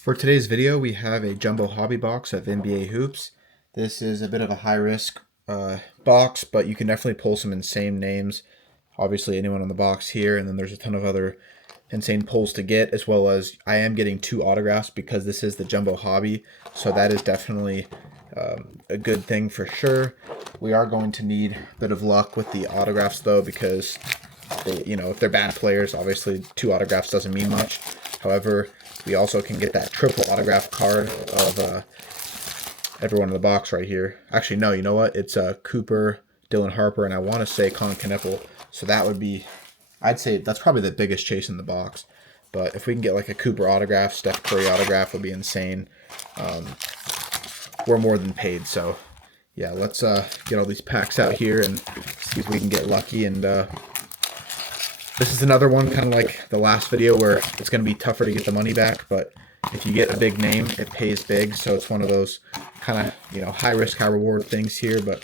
For today's video, we have a jumbo hobby box of NBA hoops. This is a bit of a high-risk box, but you can definitely pull some insane names. Obviously, anyone on the box here, and then there's a ton of other insane pulls to get, as well as I am getting 2 autographs because this is the jumbo hobby, so that is definitely a good thing for sure. We are going to need a bit of luck with the autographs, though, because if they're bad players, obviously 2 autographs doesn't mean much. However, we also can get that triple autograph card of everyone in the box right here. Actually, no, you know what? It's Cooper, Dylan Harper, and I want to say Colin Kneppel. So that would be, I'd say that's probably the biggest chase in the box. But if we can get like a Cooper autograph, Steph Curry autograph would be insane. We're more than paid. So yeah, let's get all these packs out here and see if we can get lucky. And this is another one, kind of like the last video, where it's going to be tougher to get the money back, but if you get a big name, it pays big. So it's one of those kind of, high risk, high reward things here, but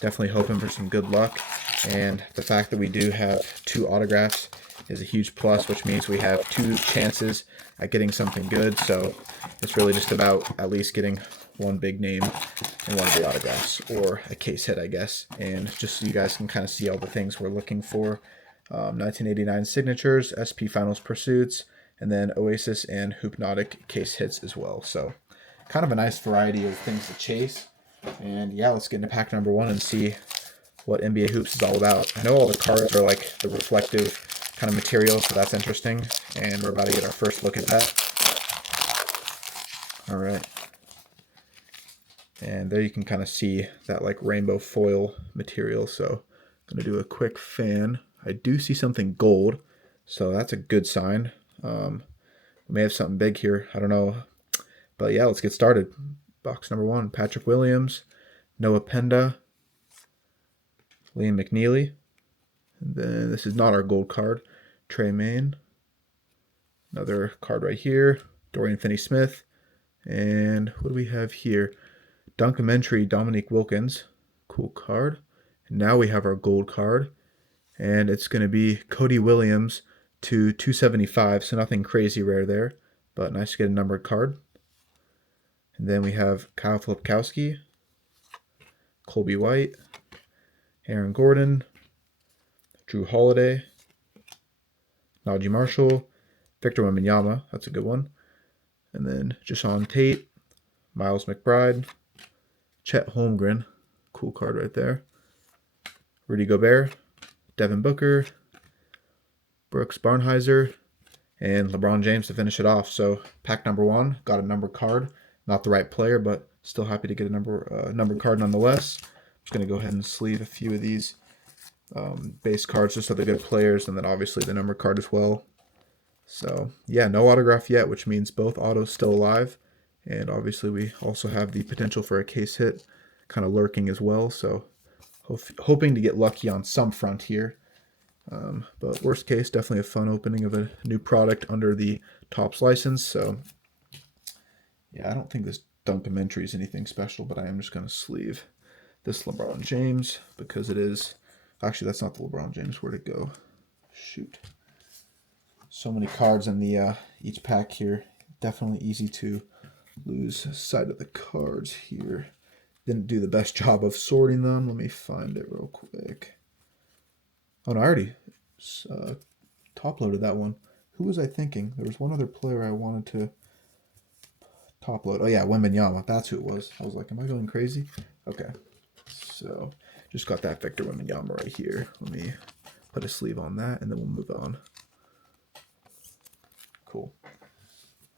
definitely hoping for some good luck. And the fact that we do have 2 autographs is a huge plus, which means we have 2 chances at getting something good. So it's really just about at least getting one big name and one of the autographs, or a case hit, I guess. And just so you guys can kind of see all the things we're looking for. 1989 signatures, SP Finals pursuits, and then Oasis and Hoopnotic case hits as well. So kind of a nice variety of things to chase. And yeah, let's get into pack number 1 and see what NBA Hoops is all about. I know all the cards are like the reflective kind of material, so that's interesting. And we're about to get our first look at that. All right. And there you can kind of see that like rainbow foil material. So I'm going to do a quick fan. I do see something gold, so that's a good sign. We may have something big here. I don't know. But yeah, let's get started. Box number 1, Patrick Williams, Noah Penda, Liam McNeely. And then this is not our gold card. Trey Main. Another card right here. Dorian Finney-Smith. And what do we have here? Dunkamentary Dominique Wilkins. Cool card. And now we have our gold card. And it's going to be Cody Williams to 275, so nothing crazy rare there, but nice to get a numbered card. And then we have Kyle Filipkowski, Colby White, Aaron Gordon, Drew Holiday, Najee Marshall, Victor Wembanyama, that's a good one. And then Jason Tate, Miles McBride, Chet Holmgren, cool card right there. Rudy Gobert, Devin Booker, Brooks Barnhizer, and LeBron James to finish it off. So pack number 1, got a numbered card. Not the right player, but still happy to get a numbered card nonetheless. I'm just going to go ahead and sleeve a few of these base cards just so they're good players, and then obviously the numbered card as well. So yeah, no autograph yet, which means both autos still alive. And obviously we also have the potential for a case hit kind of lurking as well. So hoping to get lucky on some front here. But worst case, definitely a fun opening of a new product under the Topps license. So yeah, I don't think this Dunkamentary is anything special, but I am just going to sleeve this LeBron James because it is. Actually, that's not the LeBron James. Where'd it go? Shoot. So many cards in the each pack here. Definitely easy to lose sight of the cards here. Didn't do the best job of sorting them. Let me find it real quick. Oh, no, I already top loaded that one. Who was I thinking? There was one other player I wanted to top load. Oh, yeah, Wembanyama. That's who it was. I was like, am I going crazy? Okay. So just got that Victor Wembanyama right here. Let me put a sleeve on that, and then we'll move on. Cool.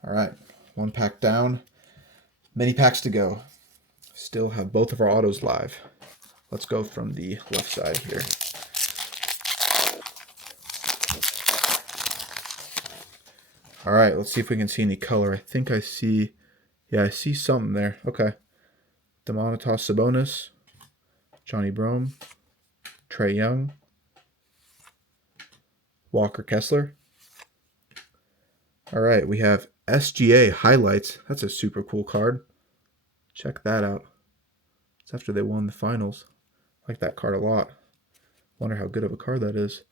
All right. 1 pack down. Many packs to go. Still have both of our autos live. Let's go from the left side here. All right, let's see if we can see any color. I think I see, yeah, I see something there. Okay. Domantas Sabonis, Johnny Brome, Trae Young, Walker Kessler. All right, we have SGA highlights. That's a super cool card. Check that out. It's after they won the finals. I like that card a lot. Wonder how good of a card that is.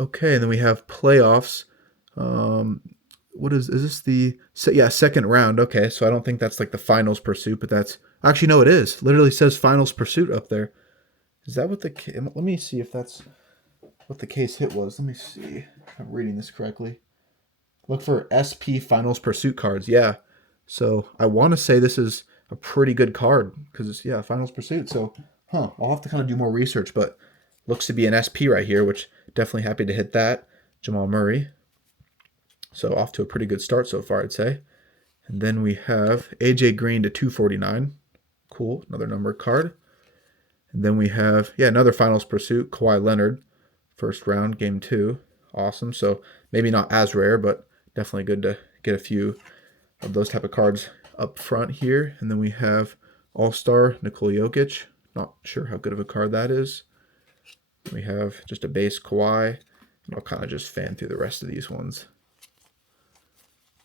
Okay, and then we have playoffs. what is this the, yeah, second round. Okay, so I don't think that's like the finals pursuit, but that's, actually, no, it is. Literally says finals pursuit up there. Is that what the, let me see if that's what the case hit was. Let me see if I'm reading this correctly. Look for SP finals pursuit cards. Yeah. So I want to say this is a pretty good card because it's, yeah, finals pursuit. So, I'll have to kind of do more research, but looks to be an SP right here, which definitely happy to hit that. Jamal Murray. So off to a pretty good start so far, I'd say. And then we have AJ Green to 249. Cool. Another numbered card. And then we have, yeah, another finals pursuit, Kawhi Leonard. First round, game 2. Awesome. So maybe not as rare, but definitely good to get a few of those type of cards up front here. And then we have All-Star Nikola Jokic. Not sure how good of a card that is. We have just a base Kawhi. And I'll kind of just fan through the rest of these ones.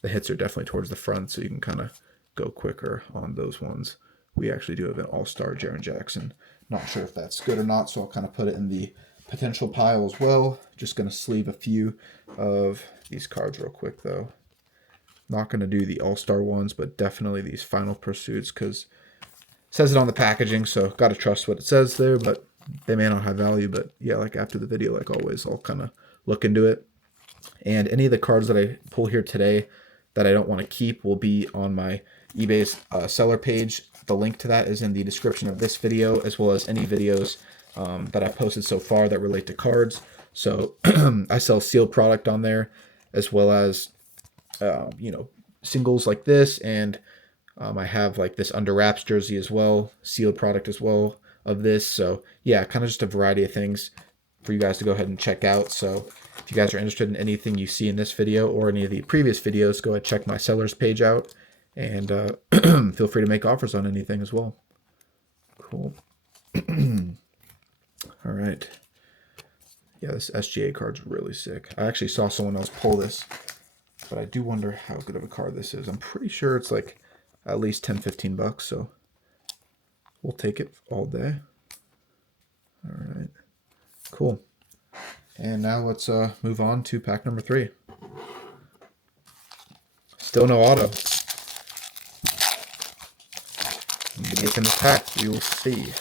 The hits are definitely towards the front, so you can kind of go quicker on those ones. We actually do have an All-Star Jaren Jackson. Not sure if that's good or not, so I'll kind of put it in the potential pile as well. Just going to sleeve a few of these cards real quick, though. Not going to do the All-Star ones, but definitely these final pursuits, because it says it on the packaging, so got to trust what it says there, but they may not have value. But yeah, like after the video, like always, I'll kind of look into it. And any of the cards that I pull here today that I don't want to keep will be on my eBay's seller page. The link to that is in the description of this video, as well as any videos that I've posted so far that relate to cards. So I sell sealed product on there, as well as singles like this, and I have like this Under Wraps jersey as well, sealed product as well of this. So yeah, kind of just a variety of things for you guys to go ahead and check out. So if you guys are interested in anything you see in this video or any of the previous videos, go ahead and check my sellers page out, and feel free to make offers on anything as well. Cool. All right. Yeah, this SGA card's really sick. I actually saw someone else pull this, but I do wonder how good of a card this is. I'm pretty sure it's like at least 10, 15 bucks, so we'll take it all day. All right. Cool. And now let's move on to pack number 3. Still no auto. Maybe it's in this pack. We will see.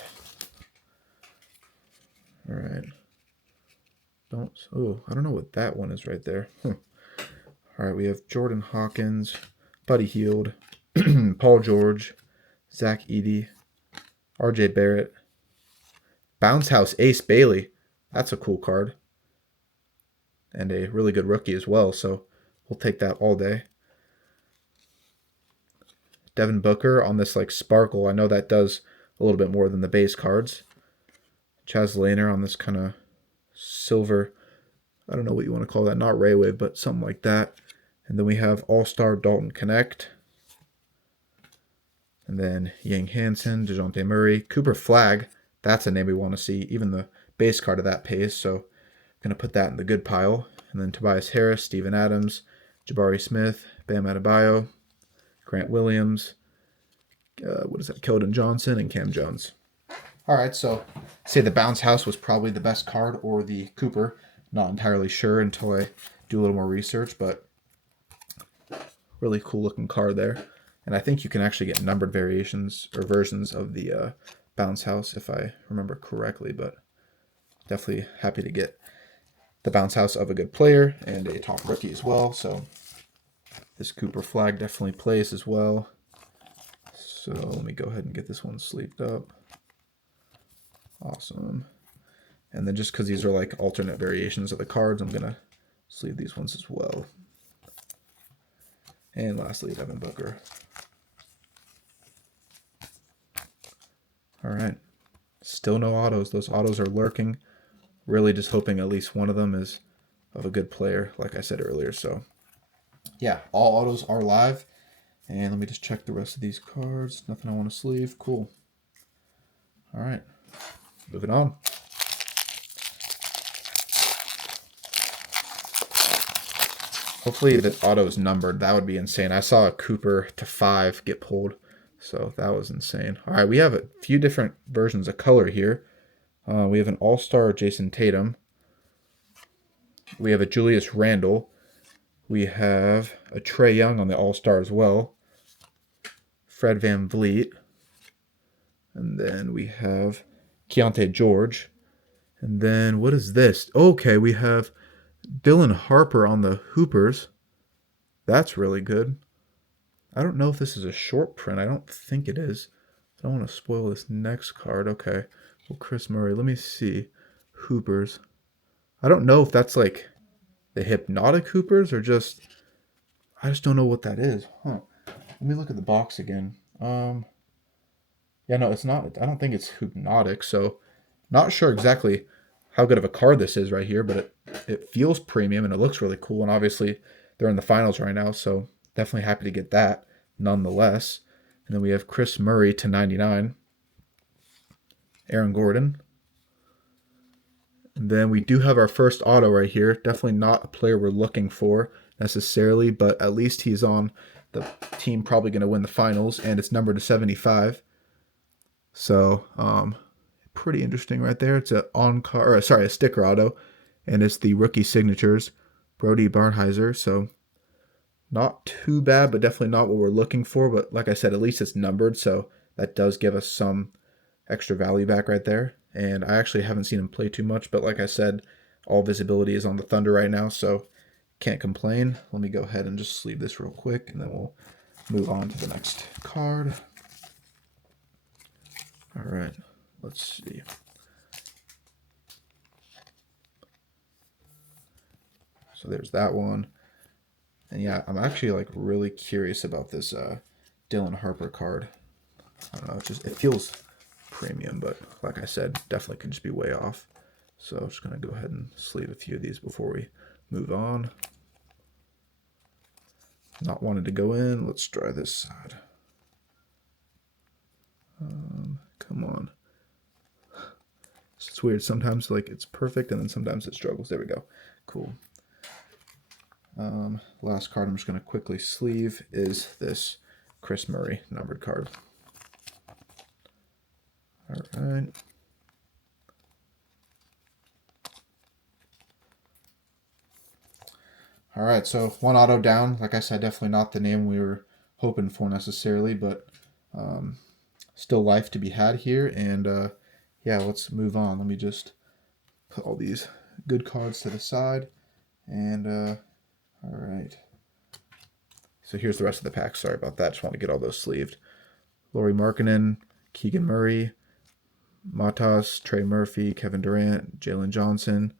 All right. I don't know what that one is right there. All right, we have Jordan Hawkins, Buddy Hield, Paul George, Zach Edey, RJ Barrett, Bounce House Ace Bailey. That's a cool card. And a really good rookie as well, so we'll take that all day. Devin Booker on this like sparkle. I know that does a little bit more than the base cards. Chaz Lehner on this kind of silver, I don't know what you want to call that, not Ray Wave, but something like that. And then we have All-Star Dalton Connect. And then Yang Hansen, DeJounte Murray, Cooper Flagg. That's a name we want to see. Even the base card of that pays, so I'm going to put that in the good pile. And then Tobias Harris, Steven Adams, Jabari Smith, Bam Adebayo, Grant Williams, Keldon Johnson, and Cam Jones. All right, so say the Bounce House was probably the best card, or the Cooper. Not entirely sure until I do a little more research, but really cool looking card there. And I think you can actually get numbered variations or versions of the Bounce House, if I remember correctly, but definitely happy to get the Bounce House of a good player and a top rookie as well. So this Cooper Flagg definitely plays as well. So let me go ahead and get this one sleeved up. Awesome. And then just because these are like alternate variations of the cards, I'm going to sleeve these ones as well. And lastly, Devin Booker. All right. Still no autos. Those autos are lurking. Really just hoping at least one of them is of a good player, like I said earlier. So, yeah, all autos are live. And let me just check the rest of these cards. Nothing I want to sleeve. Cool. All right. Moving on. Hopefully the auto is numbered. That would be insane. I saw a Cooper to 5 get pulled, so that was insane. All right, we have a few different versions of color here. We have an All-Star Jason Tatum. We have a Julius Randle. We have a Trae Young on the All-Star as well. Fred VanVleet. And then we have Keontae George. And then what is this? Okay, we have Dylan Harper on the Hoopers. That's really good. I don't know if this is a short print. I don't think it is. I don't want to spoil this next card. Okay. Well, Chris Murray. Let me see. Hoopers. I don't know if that's like the Hypnotic Hoopers or just... I just don't know what that is. Huh. Let me look at the box again. Yeah, no, it's not. I don't think it's Hypnotic, so not sure exactly how good of a card this is right here, but it feels premium and it looks really cool. And obviously, they're in the finals right now, so definitely happy to get that nonetheless. And then we have Chris Murray to 99. Aaron Gordon. And then we do have our first auto right here. Definitely not a player we're looking for necessarily, but at least he's on the team probably going to win the finals, and it's numbered to 75. So, pretty interesting right there. It's a sticker auto, and it's the rookie signatures, Brody Barnhizer. So, not too bad, but definitely not what we're looking for. But like I said, at least it's numbered, so that does give us some extra value back right there. And I actually haven't seen him play too much, but like I said, all visibility is on the Thunder right now, so can't complain. Let me go ahead and just sleeve this real quick, and then we'll move on to the next card. All right, let's see. So there's that one. And yeah, I'm actually like really curious about this Dylan Harper card. I don't know, it feels premium, but like I said, definitely can just be way off. So I'm just gonna go ahead and sleeve a few of these before we move on. Not wanting to go in, let's try this side. Come on. It's weird, sometimes like it's perfect and then sometimes it struggles. There we go, cool. Last card I'm just gonna quickly sleeve is this Chris Murray numbered card. All right. All right, so one auto down. Like I said, definitely not the name we were hoping for necessarily, but still life to be had here. And yeah, let's move on. Let me just put all these good cards to the side. And all right. So here's the rest of the pack. Sorry about that. Just want to get all those sleeved. Lauri Markkanen, Keegan Murray, Matas, Trey Murphy, Kevin Durant, Jalen Johnson.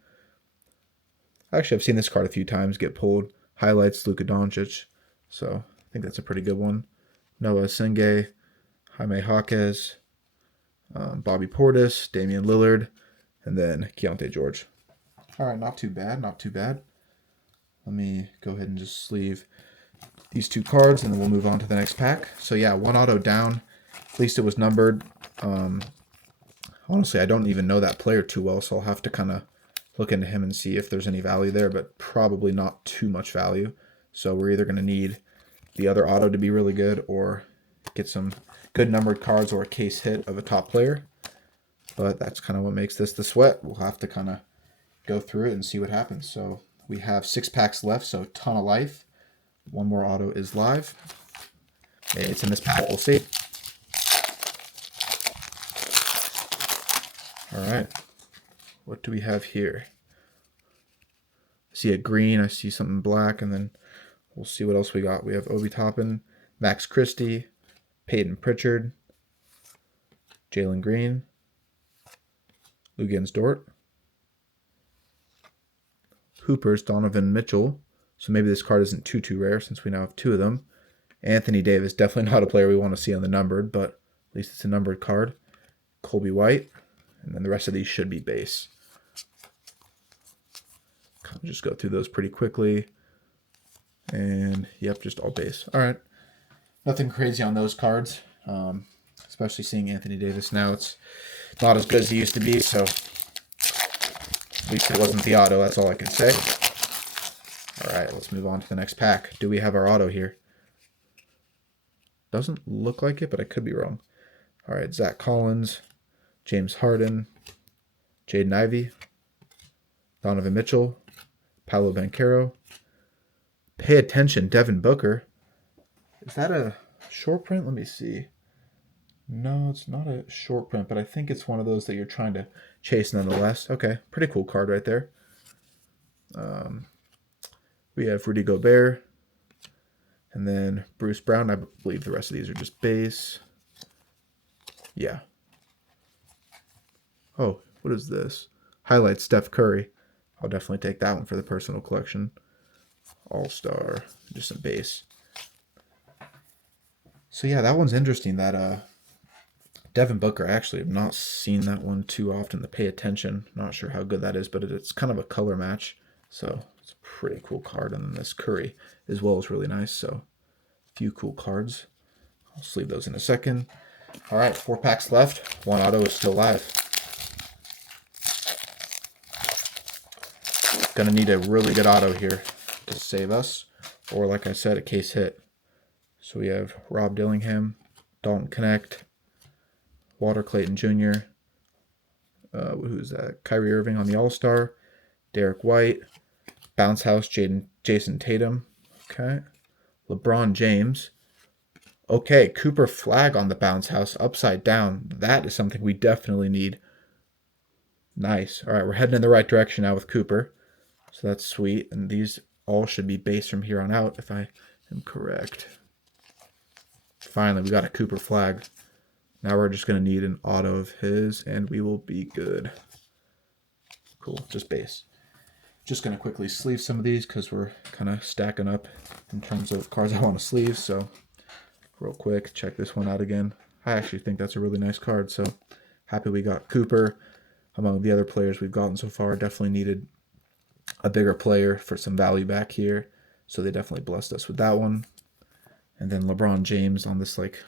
Actually, I've seen this card a few times get pulled. Highlights, Luka Doncic. So I think that's a pretty good one. Noah Senge, Jaime Jaquez, Bobby Portis, Damian Lillard, and then Keontae George. All right, not too bad, not too bad. Let me go ahead and just sleeve these two cards, and then we'll move on to the next pack. So yeah, one auto down. At least it was numbered. Honestly, I don't even know that player too well, so I'll have to kind of look into him and see if there's any value there, but probably not too much value. So we're either going to need the other auto to be really good or get some good numbered cards or a case hit of a top player. But that's kind of what makes this the sweat. We'll have to kind of go through it and see what happens. So we have 6 packs left, so a ton of life. One more auto is live. It's in this pack, we'll see. All right, what do we have here? I see a green, I see something black, and then we'll see what else we got. We have Obi Toppin, Max Christie, Peyton Pritchard, Jalen Green, Luguentz Dort, Hoopers, Donovan Mitchell. So maybe this card isn't too rare since we now have 2 of them. Anthony Davis, definitely not a player we want to see on the numbered, but at least it's a numbered card. Colby White, and then the rest of these should be base. Just go through those pretty quickly. And yep, just all base. All right. Nothing crazy on those cards. Especially seeing Anthony Davis now. It's not as good as he used to be, so at least it wasn't the auto. That's all I can say. All right, let's move on to the next pack. Do we have our auto here? Doesn't look like it, but I could be wrong. All right, Zach Collins, James Harden, Jaden Ivey, Donovan Mitchell, Paolo Banchero, Pay attention, Devin Booker. Is that a short print? Let me see. No, it's not a short print, but I think it's one of those that you're trying to chase nonetheless. Okay, pretty cool card right there. We have Rudy Gobert. And then Bruce Brown. I believe the rest of these are just base. Yeah. Oh, what is this? Highlight Steph Curry. I'll definitely take that one for the personal collection. All-Star. Just some base. So yeah, that one's interesting. That Devin Booker, I actually have not seen that one too often to pay attention. Not sure how good that is, but it's kind of a color match. So it's a pretty cool card. And then this Curry as well is really nice. So a few cool cards. I'll sleeve those in a second. All right, 4 packs left. One auto is still live. Gonna need a really good auto here to save us. Or like I said, a case hit. So we have Rob Dillingham, Dalton Connect, Walter Clayton Jr., who's that? Kyrie Irving on the All-Star, Derek White, Bounce House, Jason Tatum, okay, LeBron James, okay, Cooper Flag on the Bounce House, upside down. That is something we definitely need. Nice. All right, we're heading in the right direction now with Cooper, so that's sweet. And these all should be base from here on out, if I am correct. Finally, we got a Cooper Flag. Now we're just going to need an auto of his, and we will be good. Cool, just base. Just going to quickly sleeve some of these because we're kind of stacking up in terms of cards I want to sleeve. So real quick, check this one out again. I actually think that's a really nice card. So happy we got Cooper. Among the other players we've gotten so far, definitely needed a bigger player for some value back here. So they definitely blessed us with that one. And then LeBron James on this, like,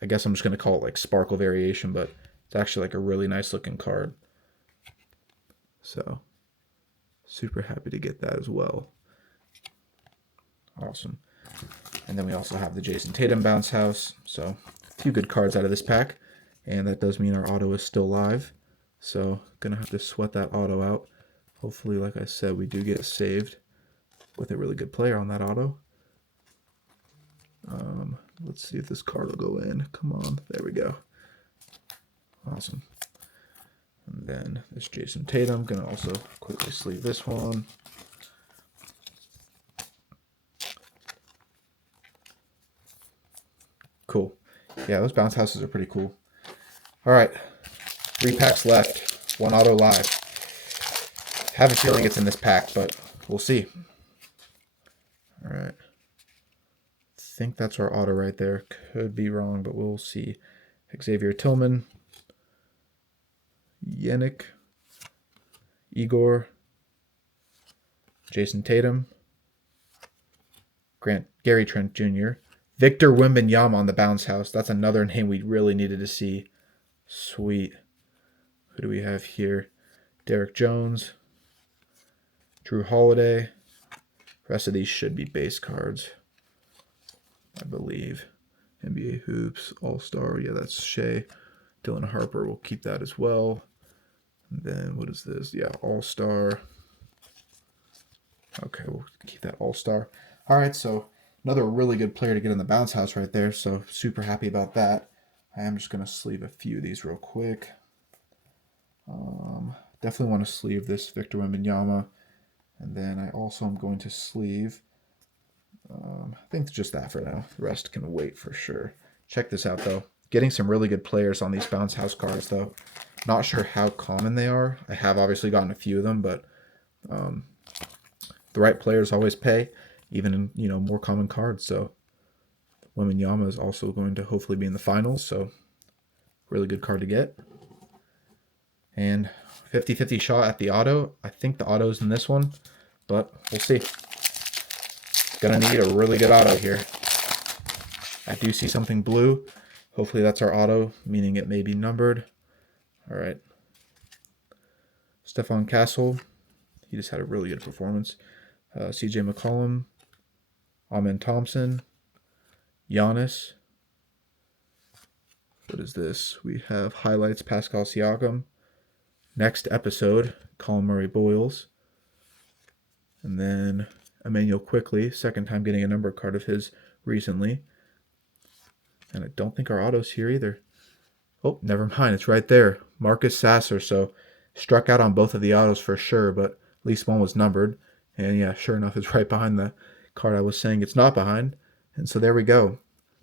I guess I'm just going to call it like sparkle variation, but it's actually like a really nice looking card. So super happy to get that as well. Awesome. And then we also have the Jason Tatum Bounce House. So a few good cards out of this pack. And that does mean our auto is still live. So going to have to sweat that auto out. Hopefully, like I said, we do get saved with a really good player on that auto. Let's see if this card will go in. Come on. There we go. Awesome. And then this Jason Tatum. Going to also quickly sleeve this one. Cool. Yeah, those bounce houses are pretty cool. All right. 3 packs left. One auto live. Have a feeling it's in this pack, but we'll see. All right. I think that's our auto right there. Could be wrong, but we'll see. Xavier Tillman, Yannick, Igor, Jason Tatum, Gary Trent Jr., Victor Wembanyama on the Bounce House. That's another name we really needed to see. Sweet. Who do we have here? Derek Jones, Drew Holiday. The rest of these should be base cards, I believe. NBA Hoops, All-Star. Yeah, that's Shea. Dylan Harper, we'll keep that as well. And then what is this? Yeah, All-Star. Okay, we'll keep that All-Star. All right, so another really good player to get in the Bounce House right there. So super happy about that. I am just going to sleeve a few of these real quick. Definitely want to sleeve this Victor Wembanyama. And then I also am going to sleeve, I think just that for now. The rest can wait for sure. Check this out, though. Getting some really good players on these Bounce House cards, though. Not sure how common they are. I have obviously gotten a few of them, but the right players always pay, even in, more common cards. So Wembanyama is also going to hopefully be in the finals, so really good card to get. And 50-50 shot at the auto. I think the auto's in this one, but we'll see. Gonna need a really good auto here. I do see something blue. Hopefully that's our auto, meaning it may be numbered. All right. Stephon Castle. He just had a really good performance. CJ McCollum. Amen Thompson. Giannis. What is this? We have highlights Pascal Siakam. Next episode, Colin Murray Boyles. And then Emmanuel Quickly, second time getting a numbered card of his recently. And I don't think our auto's here either. Oh, never mind. It's right there. Marcus Sasser. So struck out on both of the autos for sure, but at least one was numbered. And yeah, sure enough, it's right behind the card I was saying it's not behind. And so there we go.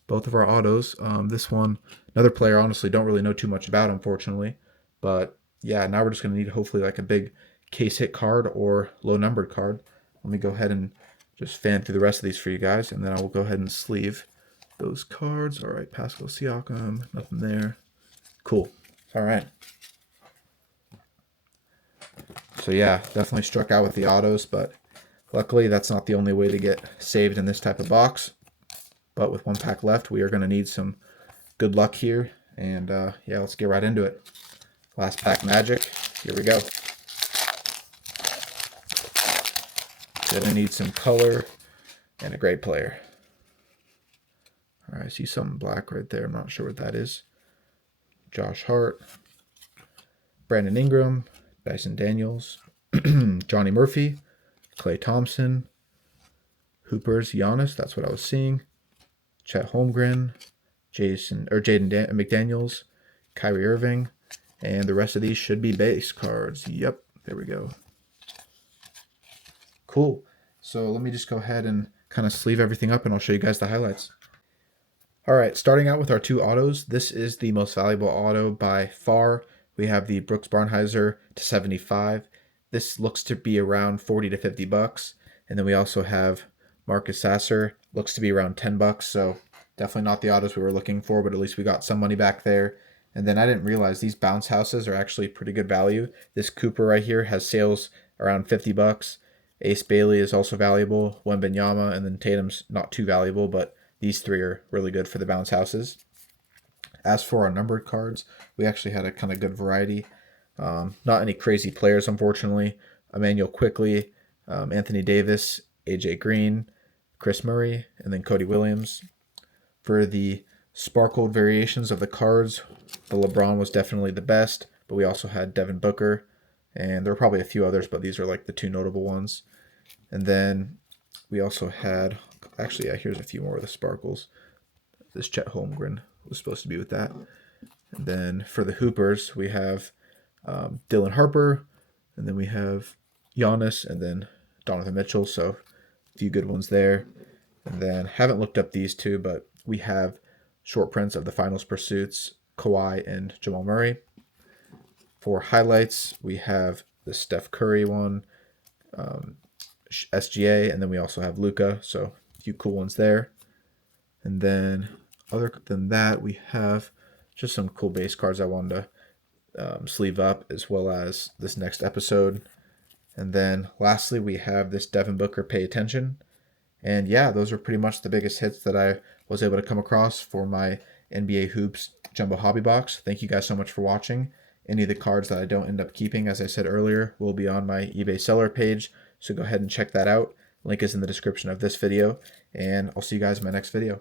Both of our autos. This one, another player, honestly, don't really know too much about, unfortunately. But yeah, now we're just going to need hopefully like a big case hit card or low numbered card. Let me go ahead and just fan through the rest of these for you guys, and then I will go ahead and sleeve those cards. All right, Pascal Siakam, nothing there. Cool. All right. So yeah, definitely struck out with the autos, but luckily that's not the only way to get saved in this type of box. But with one pack left, we are going to need some good luck here. And yeah, let's get right into it. Last pack magic. Here we go. Gonna need some color and a great player. All right, I see something black right there. I'm not sure what that is. Josh Hart, Brandon Ingram, Dyson Daniels, Johnny Murphy, Klay Thompson, Hoopers, Giannis. That's what I was seeing. Chet Holmgren, Jaden McDaniels, Kyrie Irving, and the rest of these should be base cards. Yep, there we go. Cool. So let me just go ahead and kind of sleeve everything up, and I'll show you guys the highlights. All right, starting out with our two autos. This is the most valuable auto by far. We have the Brooks Barnhizer /75. This looks to be around 40 to 50 bucks. And then we also have Marcus Sasser, looks to be around 10 bucks. So definitely not the autos we were looking for, but at least we got some money back there. And then I didn't realize these bounce houses are actually pretty good value. This Cooper right here has sales around 50 bucks. Ace Bailey is also valuable, Wembanyama, and then Tatum's not too valuable, but these three are really good for the bounce houses. As for our numbered cards, we actually had a kind of good variety. Not any crazy players, unfortunately. Emmanuel Quickly, Anthony Davis, AJ Green, Chris Murray, and then Cody Williams. For the sparkled variations of the cards, the LeBron was definitely the best, but we also had Devin Booker, and there were probably a few others, but these are like the two notable ones. And then we also had, actually, yeah, here's a few more of the sparkles. This Chet Holmgren was supposed to be with that. And then for the Hoopers, we have Dylan Harper, and then we have Giannis, and then Donovan Mitchell. So a few good ones there. And then haven't looked up these two, but we have short prints of the Finals Pursuits, Kawhi and Jamal Murray. For highlights, we have the Steph Curry one, SGA, and then we also have Luka. So a few cool ones there. And then other than that, we have just some cool base cards I wanted to sleeve up, as well as this next episode. And then lastly, we have this Devin Booker Pay Attention. And yeah, those are pretty much the biggest hits that I was able to come across for my NBA Hoops Jumbo Hobby Box. Thank you guys so much for watching. Any of the cards that I don't end up keeping, as I said earlier, will be on my eBay seller page. So go ahead and check that out. Link is in the description of this video. And I'll see you guys in my next video.